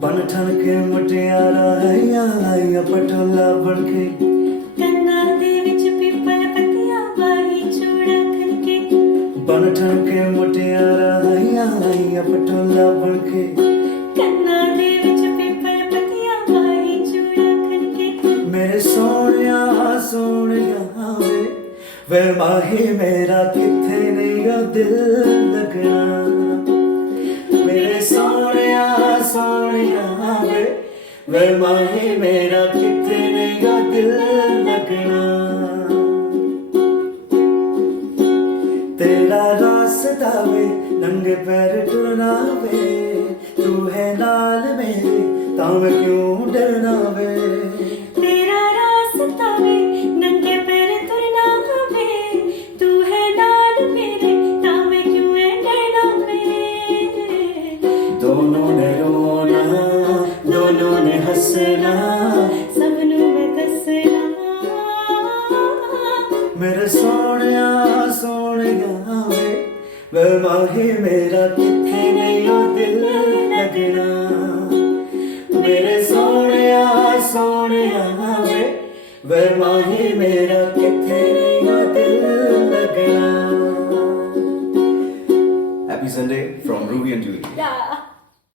बन ठन के मुटियारा आईया पटोला बन के ਕੰਨਾਂ ਦੇ ਵਿੱਚ ਪਿੱਪਲ ਪੱਤੀਆਂ ਵਾਹੀ ਚੂੜਾ ਖਨਕੇ बन ठन के मुटियारा आईया पटोला बन के ਕੰਨਾਂ ਦੇ ਵਿੱਚ ਪਿੱਪਲ ਪੱਤੀਆਂ ਵਾਹੀ ਚੂੜਾ ਖਨਕੇ मेरे सोनिया सोनिया वे माही मेरा किथे नहीं गा दिल लगना मेरे सोनिया सोनिया वे माही मेरा किथे नहीं गा दिल लगना तेरा रास्ता वे नंगे पैर टुरना वे तू है नाल मेरे तां मैं क्यों डरना वे ਤੇਰਾ ਰਾਸਤਾ ਵੇ ਨੰਗੇ ਪੈਰ ਤੁਰਨਾ ਵੇ ਤੂੰ ਹੈ ਨਾਲ ਮੇਰੇ ਤਾਂ ਮੈਂ ਕਿਉਂ ਐ ਡਰਨਾ ਵੇ दोनों ने रोना दोनों ने हंसना ਸਭ ਨੂੰ ਮੈਂ ਦੱਸਣਾ मेरे सोनिया सोनिया वे माही मेरा किथे नहीं ओ दिल लगना मेरे सोनिया सोनिया वे माही मेरा